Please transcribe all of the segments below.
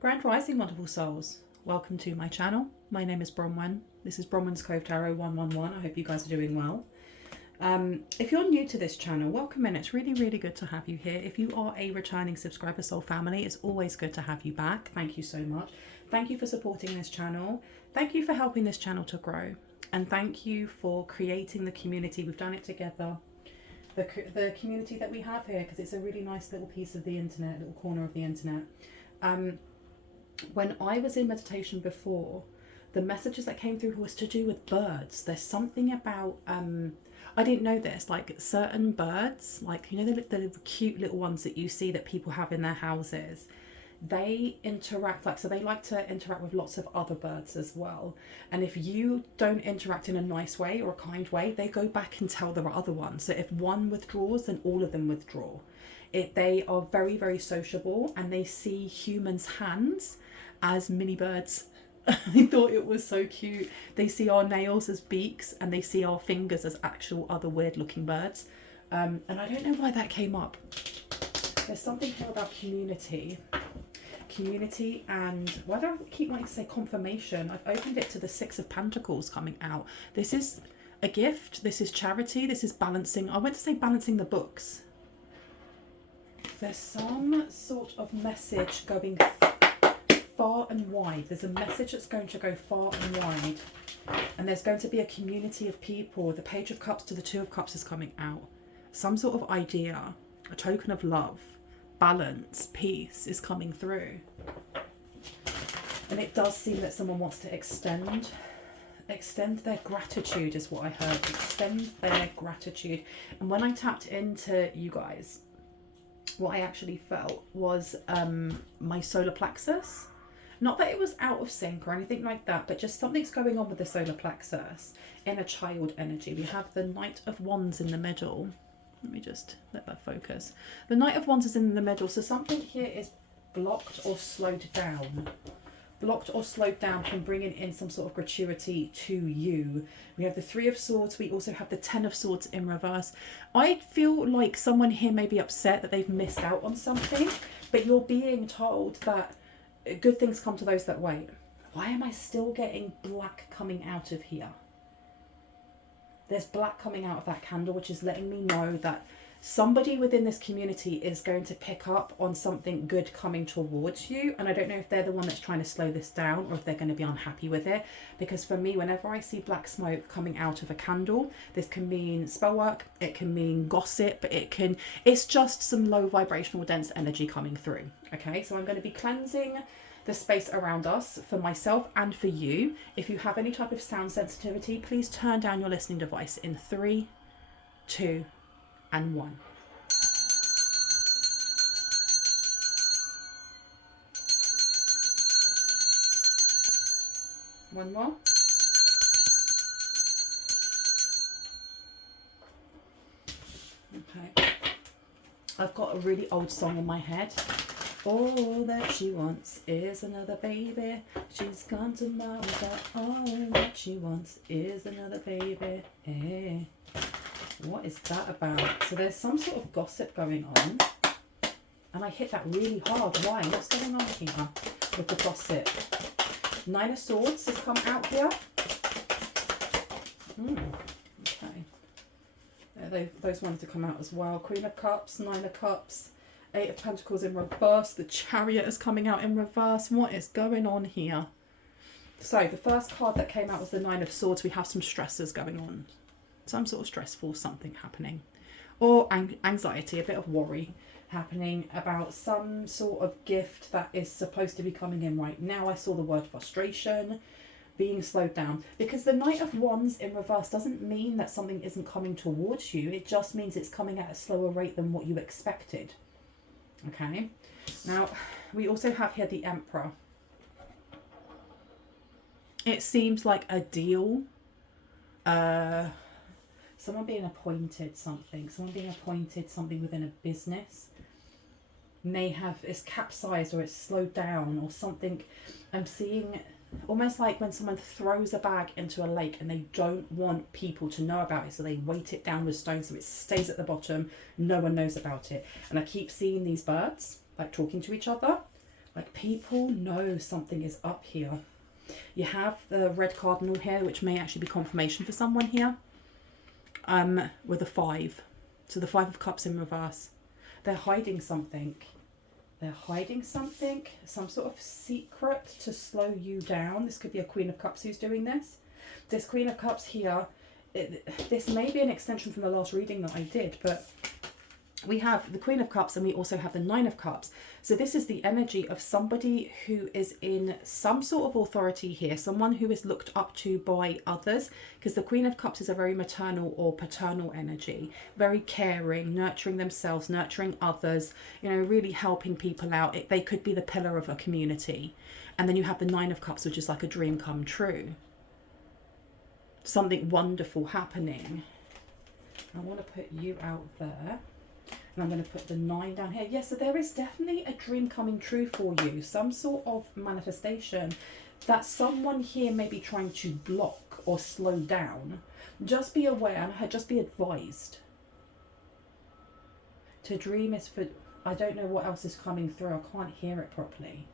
Grand Rising, wonderful souls. Welcome to my channel. My name is Bronwyn. This is Bronwyn's Cove Tarot 111. I hope you guys are doing well. If you're new to this channel, welcome in. It's really, really good to have you here. If you are a returning subscriber, soul family, it's always good to have you back. Thank you so much. Thank you for supporting this channel. Thank you for helping this channel to grow. And thank you for creating the community. We've done it together. The community that we have here, because it's a really nice little piece of the internet, little corner of the internet. When I was in meditation before, the messages that came through was to do with birds. There's something about, I didn't know this, like certain birds, like, you know, the cute little ones that you see that people have in their houses, they interact, like, so they like to interact with lots of other birds as well. And if you don't interact in a nice way or a kind way, they go back and tell the other one. So if one withdraws, then all of them withdraw. They are very, very sociable, and they see humans' hands as mini birds. I thought it was so cute. They see our nails as beaks, and they see our fingers as actual other weird looking birds. And I don't know why that came up. There's something here about community, and why do I keep wanting to say confirmation? I've opened it to the Six of Pentacles coming out. This is a gift. This is charity. This is balancing. I went to say balancing the books. There's some sort of message going far and wide. There's a message that's going to go far and wide. And there's going to be a community of people. The Page of Cups to the Two of Cups is coming out. Some sort of idea, a token of love, balance, peace is coming through. And it does seem that someone wants to extend their gratitude is what I heard. Extend their gratitude. And when I tapped into you guys, what I actually felt was my solar plexus. Not that it was out of sync or anything like that, but just something's going on with the solar plexus in a child energy. We have the Knight of Wands in the middle. Let me just let that focus. The Knight of Wands is in the middle, so something here is blocked or slowed down. Blocked or slowed down from bringing in some sort of gratuity to you. We have the Three of Swords. We also have the Ten of Swords in reverse. I feel like someone here may be upset that they've missed out on something, but you're being told that good things come to those that wait. Why am I still getting black coming out of here? There's black coming out of that candle, which is letting me know that somebody within this community is going to pick up on something good coming towards you. And I don't know if they're the one that's trying to slow this down or if they're going to be unhappy with it. Because for me, whenever I see black smoke coming out of a candle, this can mean spell work, it can mean gossip, it's just some low vibrational dense energy coming through. Okay, so I'm going to be cleansing the space around us for myself and for you. If you have any type of sound sensitivity, please turn down your listening device in 3, 2, and 1. One more. Okay. I've got a really old song in my head. All that she wants is another baby. She's gone tomorrow, but all that she wants is another baby. Hey. What is that about? So there's some sort of gossip going on. And I hit that really hard. Why? What's going on here with the gossip? Nine of Swords has come out here. Okay. Those ones to come out as well. Queen of Cups, Nine of Cups, Eight of Pentacles in reverse. The Chariot is coming out in reverse. What is going on here? So the first card that came out was the Nine of Swords. We have some stresses going on. Some sort of stressful something happening, or anxiety, a bit of worry happening about some sort of gift that is supposed to be coming in right now. I saw the word frustration, being slowed down, because the Knight of Wands in reverse doesn't mean that something isn't coming towards you. It just means it's coming at a slower rate than what you expected. Okay, now we also have here the Emperor. It seems like a deal, someone being appointed something within a business may have, it's capsized or it's slowed down or something. I'm seeing almost like when someone throws a bag into a lake and they don't want people to know about it, so they weight it down with stones so it stays at the bottom, no one knows about it. And I keep seeing these birds like talking to each other, Like, people know something is up here. You have the red cardinal here, which may actually be confirmation for someone here. With a 5. So the 5 of Cups in reverse. They're hiding something. They're hiding something. Some sort of secret to slow you down. This could be a Queen of Cups who's doing this. This Queen of Cups here, this may be an extension from the last reading that I did, but we have the Queen of Cups and we also have the Nine of Cups. So this is the energy of somebody who is in some sort of authority here, someone who is looked up to by others, because the Queen of Cups is a very maternal or paternal energy, very caring, nurturing themselves, nurturing others, you know, really helping people out. They could be the pillar of a community. And then you have the Nine of Cups, which is like a dream come true. Something wonderful happening. I want to put you out there. And I'm going to put the 9 down here. Yes, so there is definitely a dream coming true for you. Some sort of manifestation that someone here may be trying to block or slow down. Just be aware and just be advised. To dream is for... I don't know what else is coming through. I can't hear it properly.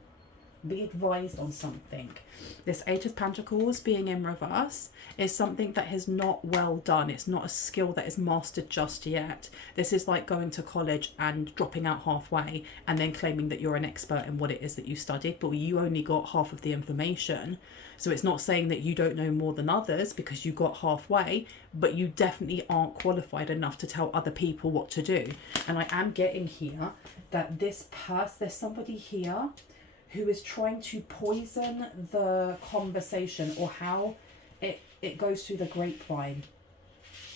Be advised on something. This 8 of Pentacles being in reverse is something that is not well done. It's not a skill that is mastered just yet. This is like going to college and dropping out halfway and then claiming that you're an expert in what it is that you studied, but you only got half of the information. So it's not saying that you don't know more than others because you got halfway, but you definitely aren't qualified enough to tell other people what to do. And I am getting here that this person, there's somebody here who is trying to poison the conversation, or how it goes through the grapevine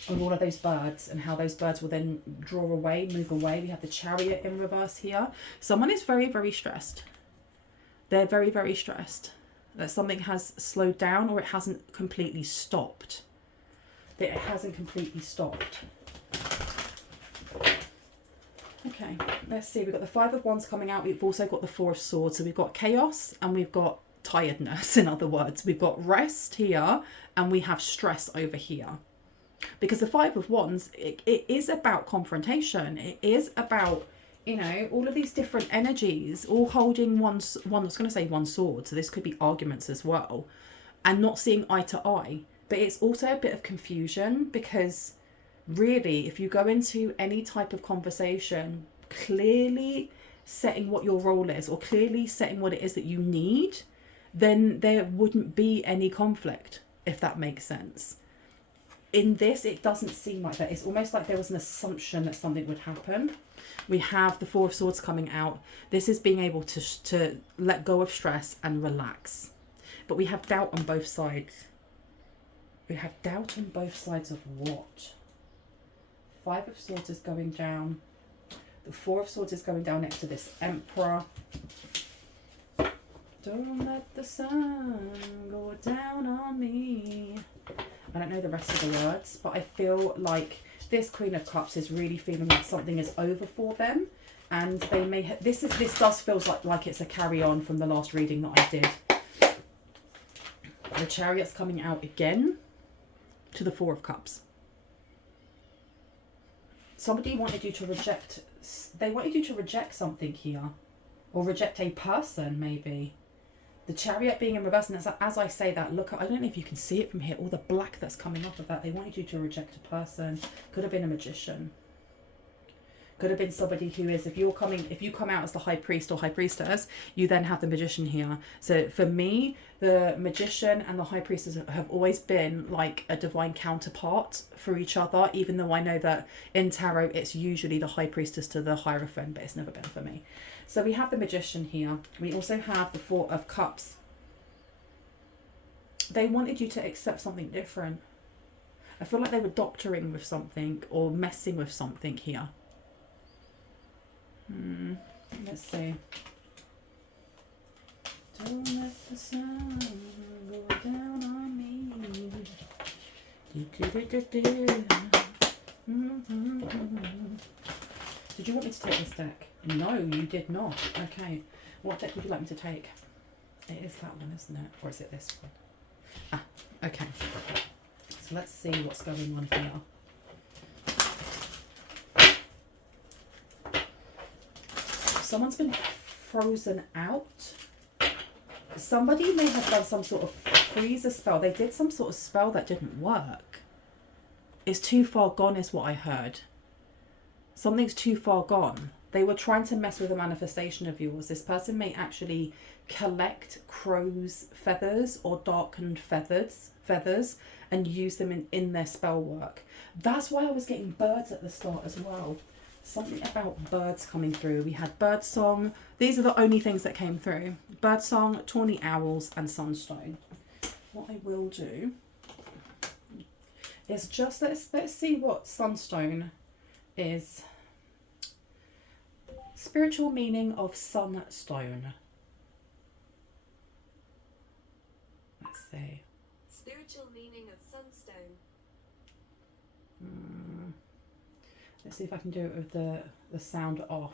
of all of those birds, and how those birds will then draw away, move away. We have the Chariot in reverse here. Someone is very, very stressed. They're very, very stressed that something has slowed down, or it hasn't completely stopped. That it hasn't completely stopped. Okay, let's see. We've got the 5 of Wands coming out. We've also got the 4 of Swords. So we've got chaos and we've got tiredness, in other words. We've got rest here and we have stress over here. Because the 5 of Wands, it is about confrontation. It is about, you know, all of these different energies, all holding one, I was going to say one sword. So this could be arguments as well. And not seeing eye to eye. But it's also a bit of confusion, because really, if you go into any type of conversation clearly setting what your role is, or clearly setting what it is that you need, then there wouldn't be any conflict, if that makes sense. In this, it doesn't seem like that. It's almost like there was an assumption that something would happen. We have the 4 of Swords coming out. This is being able to let go of stress and relax. But we have doubt on both sides. We have doubt on both sides of what? 5 of Swords is going down. The 4 of Swords is going down next to this Emperor. Don't let the sun go down on me. I don't know the rest of the words, but I feel like this Queen of Cups is really feeling like something is over for them, and they may this does feel like it's a carry on from the last reading that I did. The Chariot's coming out again to the 4 of Cups. Somebody wanted you to reject, they wanted you to reject something here, or reject a person maybe. The Chariot being in reverse, and as I say that, look, I don't know if you can see it from here, all the black that's coming off of that. They wanted you to reject a person. Could have been a magician. Could have been somebody who is, if you come out as the High Priest or High Priestess, you then have the Magician here. So for me, the Magician and the High Priestess have always been like a divine counterpart for each other, even though I know that in Tarot, it's usually the High Priestess to the Hierophant, but it's never been for me. So we have the Magician here. We also have the 4 of Cups. They wanted you to accept something different. I feel like they were doctoring with something or messing with something here. Let's see. Don't let the sun go down on me. Did you want me to take this deck? No, you did not. Okay. What deck would you like me to take? It is that one, isn't it? Or is it this one? Ah, okay. So let's see what's going on here. Someone's been frozen out. Somebody may have done some sort of freezer spell. They did some sort of spell that didn't work. It's too far gone is what I heard. Something's too far gone. They were trying to mess with a manifestation of yours. This person may actually collect crow's feathers or darkened feathers and use them in their spell work. That's why I was getting birds at the start as well. Something about birds coming through. We had bird song. These are the only things that came through. Bird song, tawny owls, and sunstone. What I will do is just let's see what sunstone is. Spiritual meaning of sunstone. Let's see. Spiritual meaning of sunstone. Let's see if I can do it with the sound off.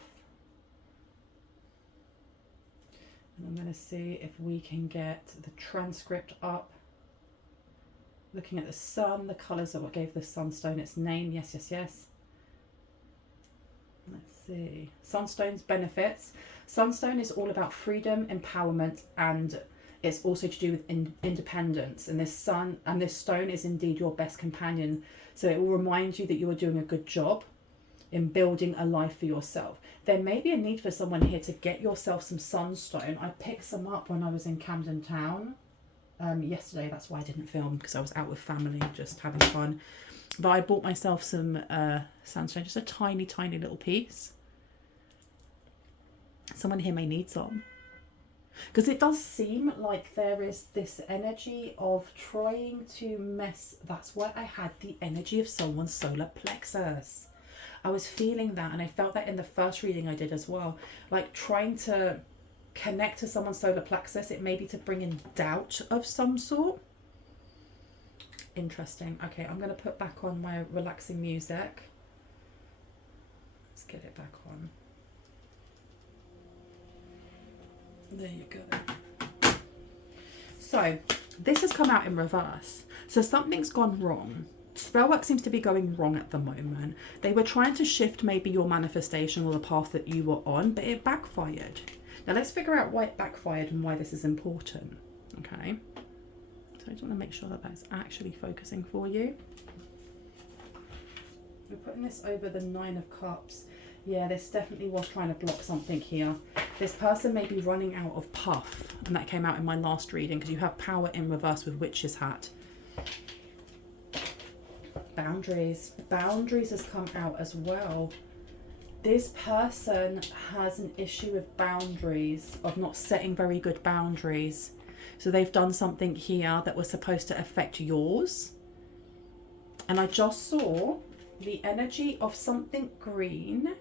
And I'm going to see if we can get the transcript up. Looking at the sun, the colours of what gave the sunstone its name. Yes, yes, yes. Let's see. Sunstone's benefits. Sunstone is all about freedom, empowerment, and it's also to do with independence. And this stone is indeed your best companion. So it will remind you that you are doing a good job in building a life for yourself. There may be a need for someone here to get yourself some sunstone. I picked some up when I was in Camden Town yesterday. That's why I didn't film, because I was out with family just having fun. But I bought myself some sandstone, just a tiny, tiny little piece. Someone here may need some. Because it does seem like there is this energy of trying to mess. That's why I had the energy of someone's solar plexus. I was feeling that, and I felt that in the first reading I did as well. Like trying to connect to someone's solar plexus. It may be to bring in doubt of some sort. Interesting. Okay, I'm going to put back on my relaxing music. Let's get it back on. There you go. So this has come out in reverse. So something's gone wrong. Spell work seems to be going wrong at the moment. They were trying to shift maybe your manifestation or the path that you were on, but it backfired. Now let's figure out why it backfired and why this is important. Okay. So I just want to make sure that that's actually focusing for you. We're putting this over the 9 of Cups. Yeah, this definitely was trying to block something here. This person may be running out of puff, and that came out in my last reading because you have power in reverse with Witch's Hat. Boundaries. Boundaries has come out as well. This person has an issue with boundaries, of not setting very good boundaries. So they've done something here that was supposed to affect yours. And I just saw the energy of something green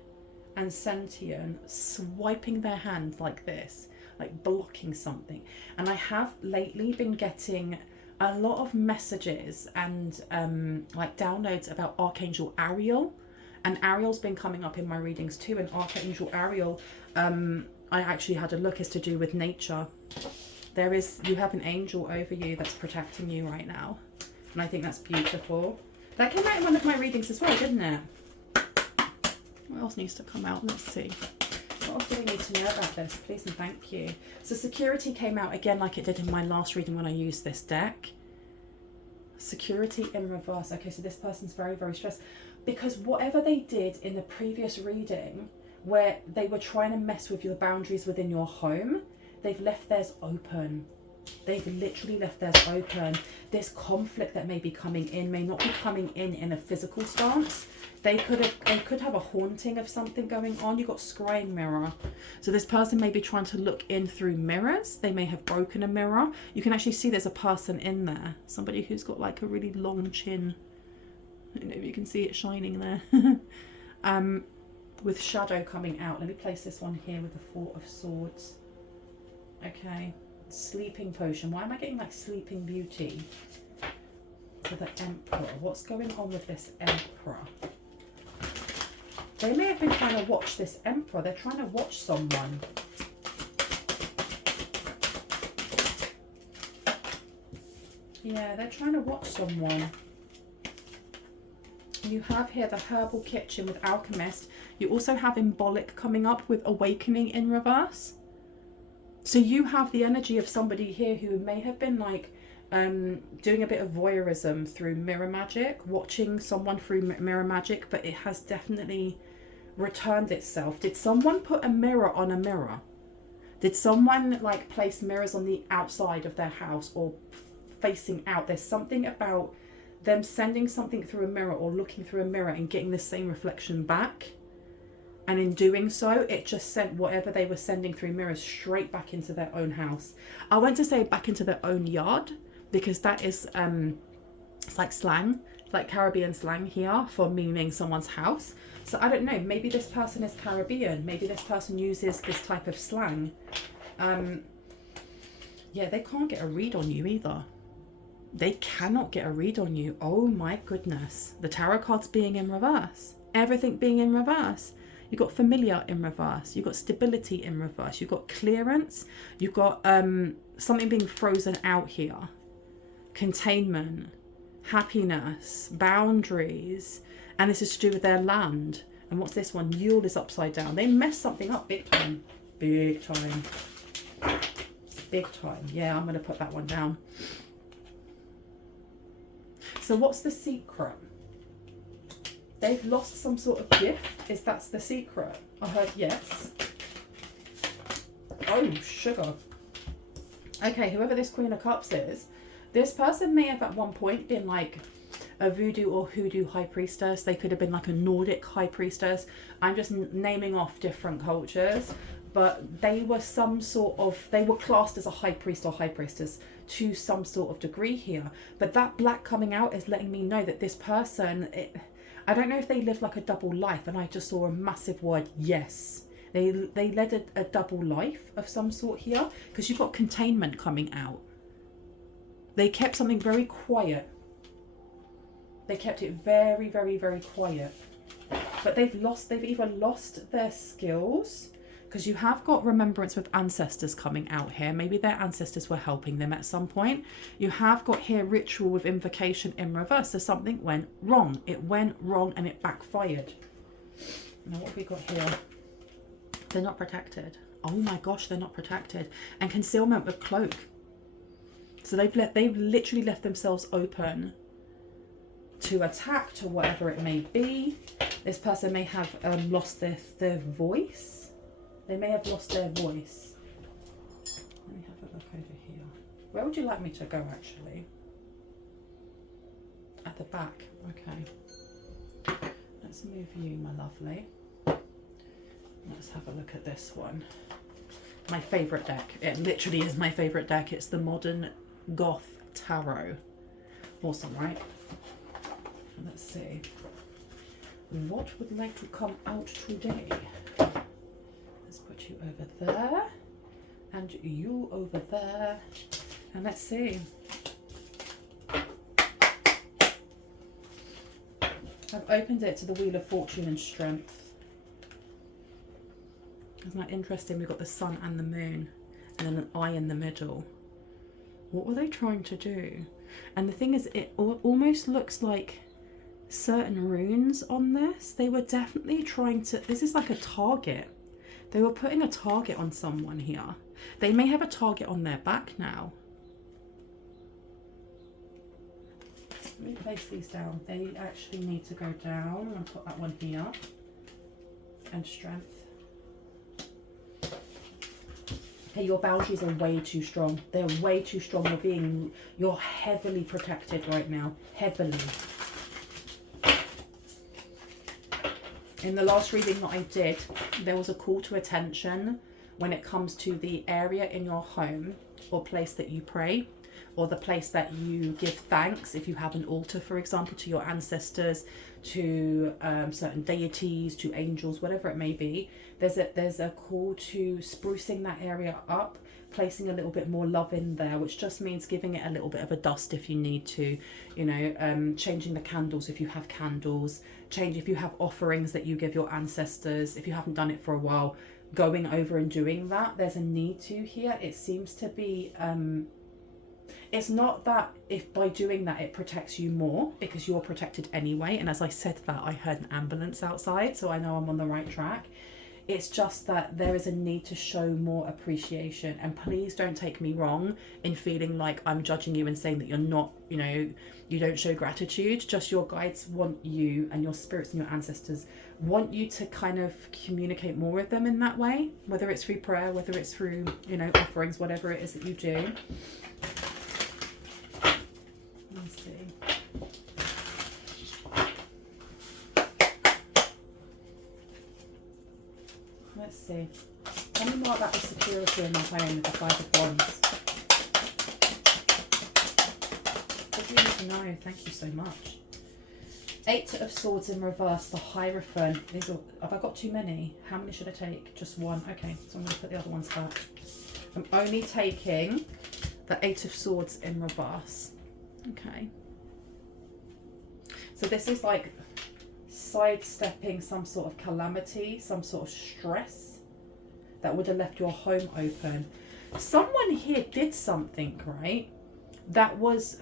and sentient swiping their hand like this, like blocking something. And I have lately been getting a lot of messages and like downloads about Archangel Ariel. And Ariel's been coming up in my readings too. And Archangel Ariel, I actually had a look, is to do with nature. You have an angel over you that's protecting you right now. And I think that's beautiful. That came out in one of my readings as well, didn't it? What else needs to come out? Let's see. What else do we need to know about this? Please and thank you. So security came out again like it did in my last reading when I used this deck. Security in reverse. Okay, so this person's very, very stressed. Because whatever they did in the previous reading, where they were trying to mess with your boundaries within your home, they've left theirs open. They've literally left theirs open. This conflict that may be coming in may not be coming in a physical stance. They could have a haunting of something going on. You've got scrying mirror. So this person may be trying to look in through mirrors. They may have broken a mirror. You can actually see there's a person in there. Somebody who's got like a really long chin. I don't know if you can see it shining there. With shadow coming out. Let me place this one here with the 4 of Swords. Okay. Sleeping potion. Why am I getting like Sleeping Beauty? So the Emperor. What's going on with this Emperor? They may have been trying to watch this Emperor. They're trying to watch someone. Yeah, they're trying to watch someone. You have here the Herbal Kitchen with Alchemist. You also have Embolic coming up with Awakening in reverse. So you have the energy of somebody here who may have been like doing a bit of voyeurism through mirror magic, watching someone through mirror magic, but it has definitely returned itself. Did someone put a mirror on a mirror? Did someone like place mirrors on the outside of their house or facing out? There's something about them sending something through a mirror or looking through a mirror and getting the same reflection back. And in doing so, it just sent whatever they were sending through mirrors straight back into their own house. I went to say back into their own yard, because that is, it's like slang, like Caribbean slang here for meaning someone's house. So I don't know, maybe this person is Caribbean. Maybe this person uses this type of slang. Yeah, they can't get a read on you either. They cannot get a read on you. Oh my goodness. The tarot cards being in reverse. Everything being in reverse. You've got familiar in reverse. You've got stability in reverse. You've got clearance. You've got something being frozen out here. Containment. Happiness. Boundaries. And this is to do with their land. And what's this one? Yule is upside down. They messed something up big time. Big time. Big time. Yeah, I'm going to put that one down. So what's the secret? They've lost some sort of gift. Is that the secret? I heard yes. Oh, sugar. Okay, whoever this Queen of Cups is, this person may have at one point been like a voodoo or hoodoo high priestess. They could have been like a Nordic high priestess. I'm just naming off different cultures. But they were some sort of, they were classed as a high priest or high priestess to some sort of degree here. But that black coming out is letting me know that this person, I don't know if they lived like a double life, and I just saw a massive word, yes. They led a double life of some sort here, because you've got containment coming out. They kept something very quiet. They kept it very, very, very quiet. But they've either lost their skills, because you have got remembrance with ancestors coming out here. Maybe their ancestors were helping them at some point. You have got here ritual with invocation in reverse. So something went wrong. It went wrong and it backfired. Now what have we got here? They're not protected. Oh my gosh, they're not protected. And concealment with cloak. So they've literally left themselves open to attack, to whatever it may be. This person may have lost their voice. They may have lost their voice. Let me have a look over here. Where would you like me to go, actually? At the back. Okay. Let's move you, my lovely. Let's have a look at this one. My favourite deck. It literally is my favourite deck. It's the Modern Goth Tarot. Awesome, right? Let's see. What would like to come out today? Put you over there and you over there, and let's see. I've opened it to the Wheel of Fortune and Strength. Isn't that interesting? We've got the sun and the moon and then an eye in the middle. What were they trying to do? And the thing is, it almost looks like certain runes on this. They were definitely trying to, this is like a target. They were putting a target on someone here. They may have a target on their back now. Let me place these down. They actually need to go down. I'm going to put that one here. And strength. Okay, your boundaries are way too strong. They're way too strong. You're heavily protected right now. Heavily. In the last reading that I did, there was a call to attention when it comes to the area in your home or place that you pray, or the place that you give thanks, if you have an altar, for example, to your ancestors, to certain deities, to angels, whatever it may be. There's a call to sprucing that area up, placing a little bit more love in there, which just means giving it a little bit of a dust if you need to, you know, changing the candles if you have candles, change if you have offerings that you give your ancestors. If you haven't done it for a while, going over and doing that. There's a need to here. It seems to be it's not that if by doing that it protects you more, because you're protected anyway. And as I said that, I heard an ambulance outside, so I know I'm on the right track. It's just that there is a need to show more appreciation. And please don't take me wrong in feeling like I'm judging you and saying that you're not, you know, you don't show gratitude. Just your guides want you, and your spirits and your ancestors want you to kind of communicate more with them in that way, whether it's through prayer, whether it's through, you know, offerings, whatever it is that you do. Let's see. Let's see. Tell me more about the security in my home with the Five of Wands. What do you need to know? Thank you so much. Eight of Swords in reverse, the Hierophant. These are, have I got too many? How many should I take? Just one. Okay, so I'm going to put the other ones back. I'm only taking the Eight of Swords in reverse. Okay. So this is like sidestepping some sort of calamity, some sort of stress that would have left your home open. Someone here did something, right? That was,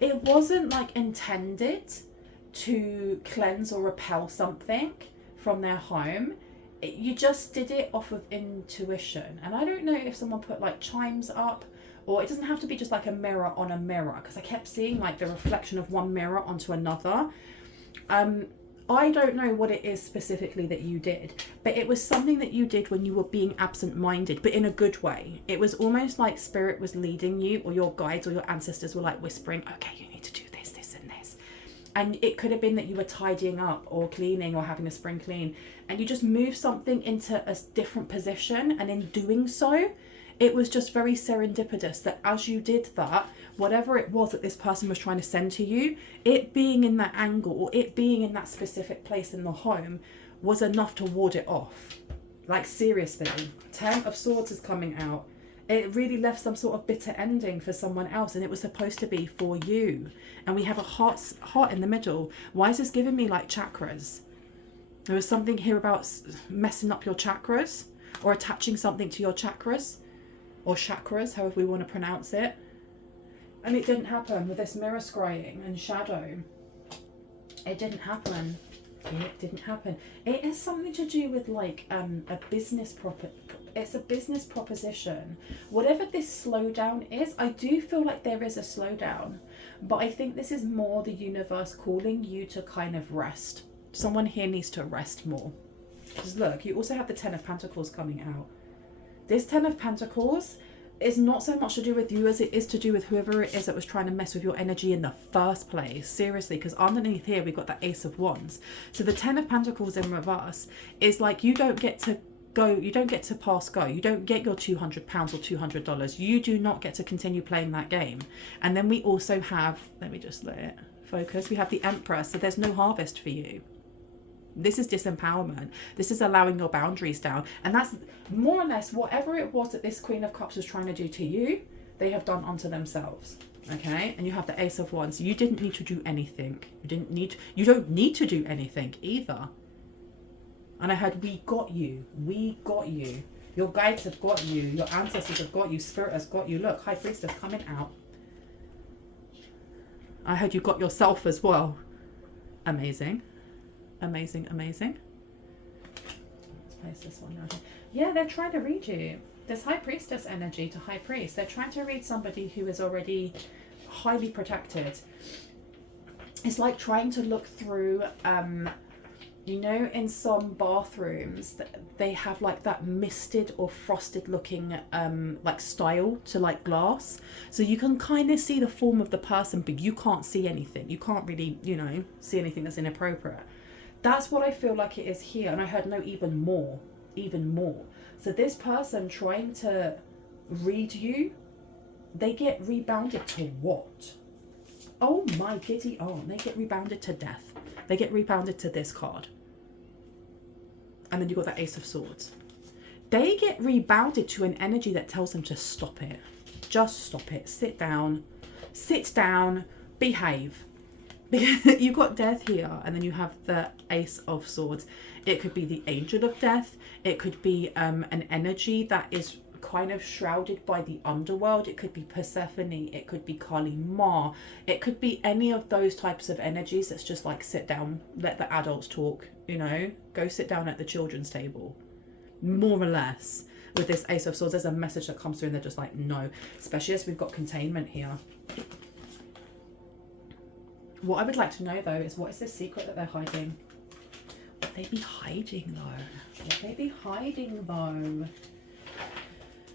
it wasn't like intended to cleanse or repel something from their home. You just did it off of intuition. And I don't know if someone put like chimes up, or it doesn't have to be just like a mirror on a mirror, because I kept seeing like the reflection of one mirror onto another. I don't know what it is specifically that you did, but it was something that you did when you were being absent-minded, but in a good way. It was almost like spirit was leading you, or your guides or your ancestors were like whispering, okay, you need to do this, this and this. And it could have been that you were tidying up or cleaning or having a spring clean, and you just moved something into a different position, and in doing so, it was just very serendipitous that as you did that, whatever it was that this person was trying to send to you, it being in that angle or it being in that specific place in the home was enough to ward it off. Like seriously, 10 of Swords is coming out. It really left some sort of bitter ending for someone else, and it was supposed to be for you. And we have a heart in the middle. Why is this giving me like chakras? There was something here about messing up your chakras or attaching something to your chakras. Or chakras, however we want to pronounce it. And it didn't happen with this mirror scrying and shadow. It didn't happen. It didn't happen. It has something to do with like a business it's a business proposition. Whatever this slowdown is, I do feel like there is a slowdown. But I think this is more the universe calling you to kind of rest. Someone here needs to rest more. Because look, you also have the Ten of Pentacles coming out. This Ten of Pentacles is not so much to do with you as it is to do with whoever it is that was trying to mess with your energy in the first place. Seriously, because underneath here we've got the Ace of Wands. So the Ten of Pentacles in reverse is like you don't get to go, you don't get to pass go. You don't get your £200 or $200. You do not get to continue playing that game. And then we also have, let me just let it focus, we have the Empress. So there's no harvest for you. This is disempowerment. This is allowing your boundaries down. And that's more or less whatever it was that this Queen of Cups was trying to do to you, they have done unto themselves. Okay? And you have the Ace of Wands. You didn't need to do anything. You don't need to do anything either. And I heard, we got you. We got you. Your guides have got you. Your ancestors have got you. Spirit has got you. Look, High Priestess coming out. I heard you got yourself as well. Amazing. Amazing, amazing. Let's place this one down here. Yeah, they're trying to read you. There's High Priestess energy to High Priest. They're trying to read somebody who is already highly protected. It's like trying to look through, you know, in some bathrooms, they have like that misted or frosted looking like style to like glass. So you can kind of see the form of the person, but you can't see anything. You can't really, you know, see anything that's inappropriate. That's what I feel like it is here. And I heard no, even more. So this person trying to read you, they get rebounded to what? Oh my giddy aunt. They get rebounded to death. They get rebounded to this card. And then you've got that Ace of Swords. They get rebounded to an energy that tells them to stop it. Just stop it. Sit down. Sit down. Behave. You've got death here, and then you have the Ace of Swords. It could be the Angel of Death. It could be an energy that is kind of shrouded by the underworld. It could be Persephone, it could be Kali Ma, it could be any of those types of energies that's just like, sit down, let the adults talk, you know, go sit down at the children's table, more or less. With this Ace of Swords, there's a message that comes through and they're just like, no, especially as we've got containment here. What I would like to know though is, what is this secret that they're hiding? What they be hiding though? What they be hiding though?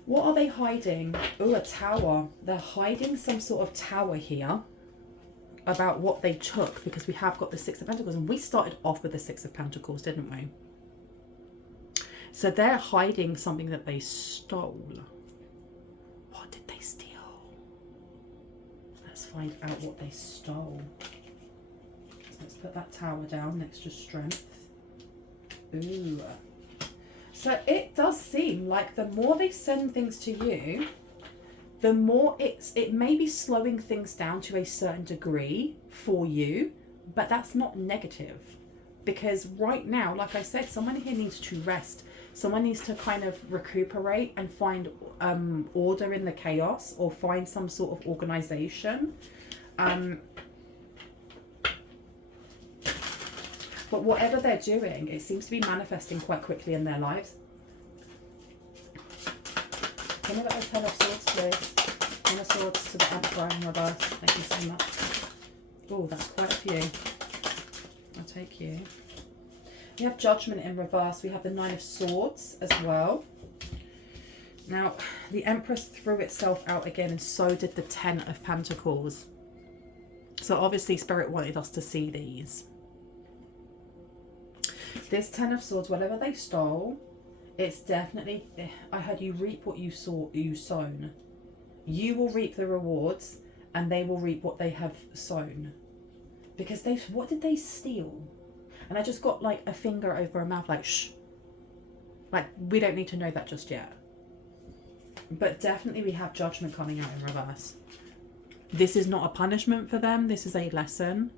What are they hiding? Oh, a tower. They're hiding some sort of tower here about what they took, because we have got the Six of Pentacles, and we started off with the Six of Pentacles, didn't we? So they're hiding something that they stole. What did they steal? Let's find out what they stole. So let's put that tower down next to strength. Ooh. So it does seem like the more they send things to you, the more it may be slowing things down to a certain degree for you, but that's not negative. Because right now, like I said, someone here needs to rest. Someone needs to kind of recuperate and find order in the chaos, or find some sort of organization. But whatever they're doing, it seems to be manifesting quite quickly in their lives. Can I get the Ten of Swords, please? Ten of Swords to the Emperor in reverse. Thank you so much. Oh, that's quite a few. I'll take you. We have Judgment in reverse. We have the Nine of Swords as well. Now, the Empress threw itself out again, and so did the Ten of Pentacles. So obviously Spirit wanted us to see these. This Ten of Swords, whatever they stole, it's definitely, I heard, you reap what you sown. You will reap the rewards, and they will reap what they have sown. Because what did they steal? And I just got like a finger over a mouth, like, shh. Like, we don't need to know that just yet. But definitely we have Judgment coming out in reverse. This is not a punishment for them. This is a lesson.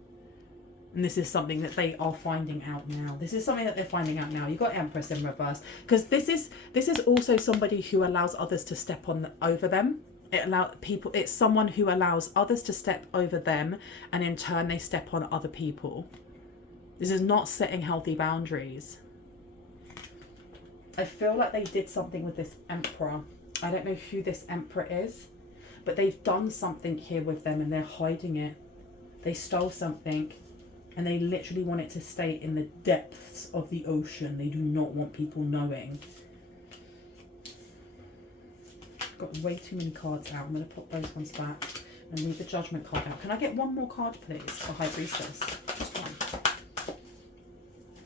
And this is something that they are finding out now. This is something that they're finding out now. You've got Empress in reverse. Because this is also somebody who allows others to step over them. It's someone who allows others to step over them, and in turn they step on other people. This is not setting healthy boundaries. I feel like they did something with this Emperor. I don't know who this Emperor is, but they've done something here with them, and they're hiding it. They stole something, and they literally want it to stay in the depths of the ocean. They do not want people knowing. I've got way too many cards out. I'm going to put those ones back and leave the Judgment card out. Can I get one more card, please, for High Priestess? Just one.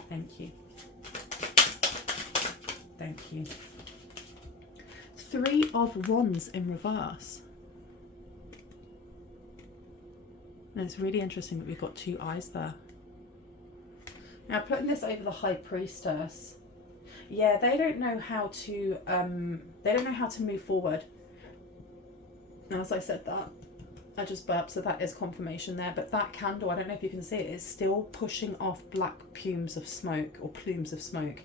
Thank you. Thank you. Three of Wands in reverse. And it's really interesting that we've got two eyes there. Now, putting this over the High Priestess, yeah, they don't know how to move forward. And as I said that, I just burped, so that is confirmation there. But that candle, I don't know if you can see it, is still pushing off black plumes of smoke, or plumes of smoke.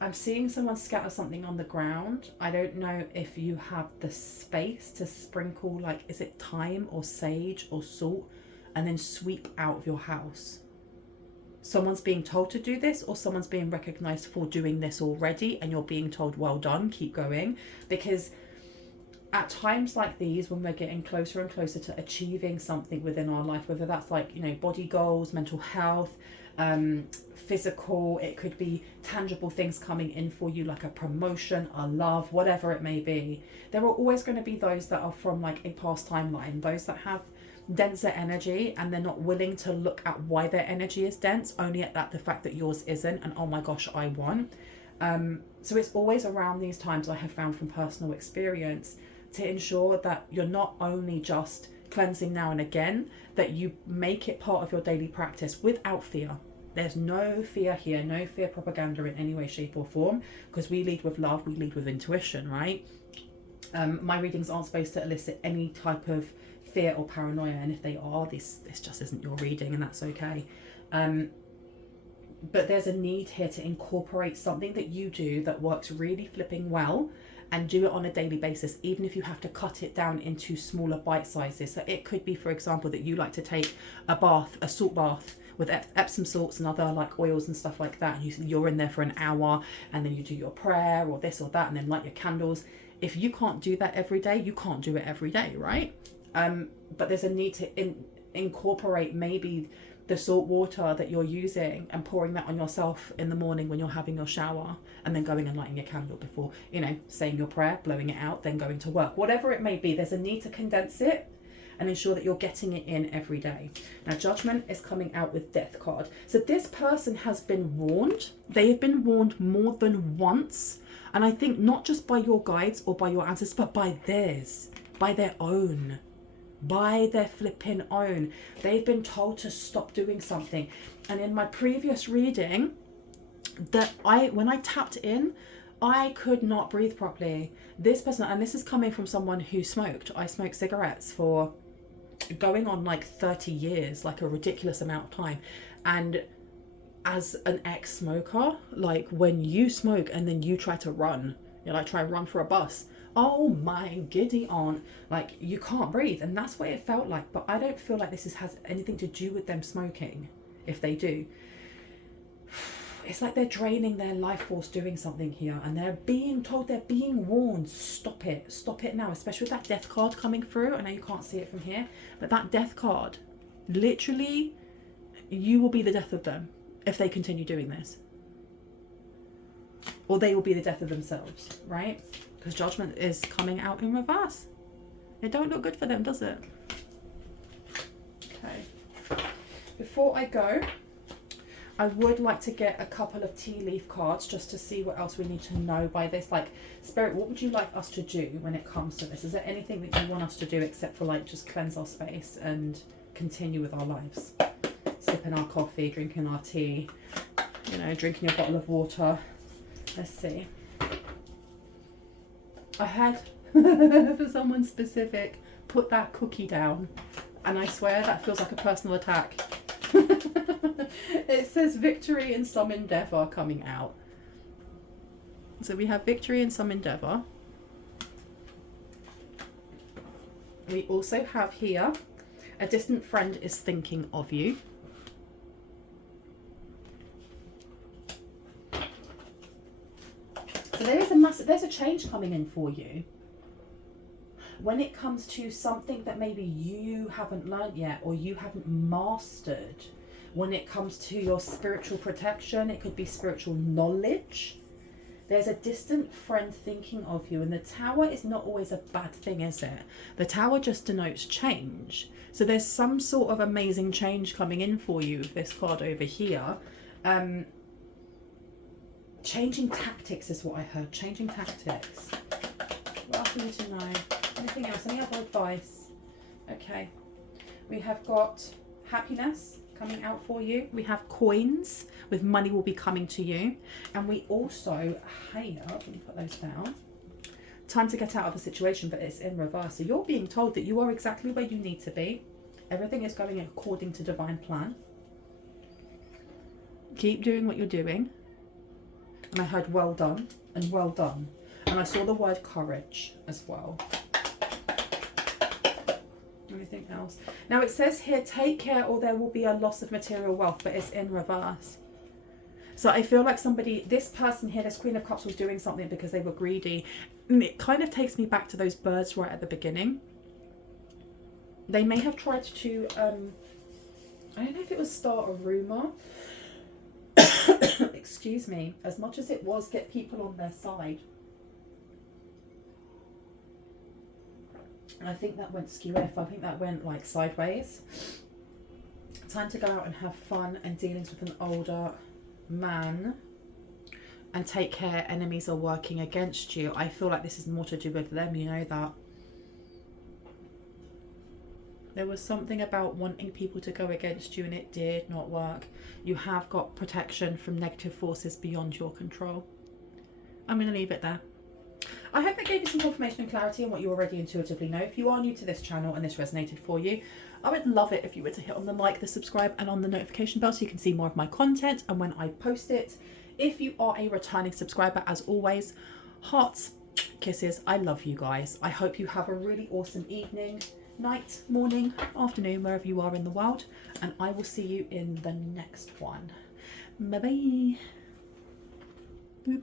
I'm seeing someone scatter something on the ground. I don't know if you have the space to sprinkle, like, is it thyme or sage or salt, and then sweep out of your house. Someone's being told to do this, or someone's being recognized for doing this already, and you're being told, well done, keep going. Because at times like these, when we're getting closer and closer to achieving something within our life, whether that's like, you know, body goals, mental health, physical, it could be tangible things coming in for you, like a promotion, a love, whatever it may be, there are always going to be those that are from like a past timeline, those that have denser energy, and they're not willing to look at why their energy is dense, only at the fact that yours isn't, and oh my gosh, I won. So it's always around these times, I have found from personal experience, to ensure that you're not only just cleansing now and again, that you make it part of your daily practice without fear. There's no fear here, no fear propaganda in any way, shape or form, because we lead with love, we lead with intuition, right? My readings aren't supposed to elicit any type of fear or paranoia, and if they are, this just isn't your reading, and that's okay. But there's a need here to incorporate something that you do that works really flipping well, and do it on a daily basis, even if you have to cut it down into smaller bite sizes. So it could be, for example, that you like to take a bath, a salt bath with Epsom salts and other like oils and stuff like that, and you're in there for an hour, and then you do your prayer or this or that, and then light your candles. If you can't do that every day, you can't do it every day, right? But there's a need to incorporate maybe the salt water that you're using and pouring that on yourself in the morning when you're having your shower, and then going and lighting your candle before, you know, saying your prayer, blowing it out, then going to work. Whatever it may be, there's a need to condense it and ensure that you're getting it in every day. Now, Judgment is coming out with Death card. So this person has been warned. They have been warned more than once. And I think not just by your guides or by your ancestors, but by theirs, by their own. By their flipping own. They've been told to stop doing something. And in my previous reading, when I tapped in, I could not breathe properly. This person, and this is coming from someone who smoked. I smoked cigarettes for going on like 30 years, like a ridiculous amount of time. And as an ex-smoker, like when you smoke and then you try to run, you like try and run for a bus, oh my giddy aunt, like you can't breathe. And that's what it felt like. But I don't feel like this has anything to do with them smoking. If they do, it's like they're draining their life force doing something here, and they're being told, they're being warned, stop it now. Especially with that Death card coming through. I know you can't see it from here, but that Death card, literally, you will be the death of them if they continue doing this, or they will be the death of themselves, right? Because Judgment is coming out in reverse. It don't look good for them, does it? Okay. Before I go, I would like to get a couple of tea leaf cards just to see what else we need to know by this. Like, Spirit, what would you like us to do when it comes to this? Is there anything that you want us to do except for like just cleanse our space and continue with our lives? Sipping our coffee, drinking our tea, you know, drinking a bottle of water. Let's see. I had, for someone specific, put that cookie down. And I swear that feels like a personal attack. It says victory in some endeavour coming out. So we have victory in some endeavour. We also have here, a distant friend is thinking of you. So there's a change coming in for you. When it comes to something that maybe you haven't learned yet, or you haven't mastered, when it comes to your spiritual protection, it could be spiritual knowledge. There's a distant friend thinking of you, and the Tower is not always a bad thing, is it? The Tower just denotes change. So there's some sort of amazing change coming in for you with this card over here. Changing tactics is what I heard. Changing tactics. What else do you need to know? Anything else? Any other advice? Okay. We have got happiness coming out for you. We have coins with money will be coming to you. And we also have, let me put those down. Time to get out of a situation, but it's in reverse. So you're being told that you are exactly where you need to be. Everything is going according to divine plan. Keep doing what you're doing. And I heard well done and well done. And I saw the word courage as well. Anything else? Now it says here, take care or there will be a loss of material wealth, but it's in reverse. So I feel like this person here, this Queen of Cups, was doing something because they were greedy. And it kind of takes me back to those birds right at the beginning. They may have tried to, I don't know if it was start a rumour. Excuse me. As much as it was get people on their side. I think that went skew-if. I think that went like sideways. Time to go out and have fun and dealings with an older man. And take care, enemies are working against you. I feel like this is more to do with them, you know that. There was something about wanting people to go against you and it did not work. You have got protection from negative forces beyond your control. I'm going to leave it there. I hope that gave you some confirmation and clarity on what you already intuitively know. If you are new to this channel and this resonated for you, I would love it if you were to hit on the like, the subscribe, and on the notification bell so you can see more of my content and when I post it. If you are a returning subscriber, as always, hearts, kisses. I love you guys. I hope you have a really awesome evening, night, morning, afternoon, wherever you are in the world, and I will see you in the next one. Bye bye. Boop.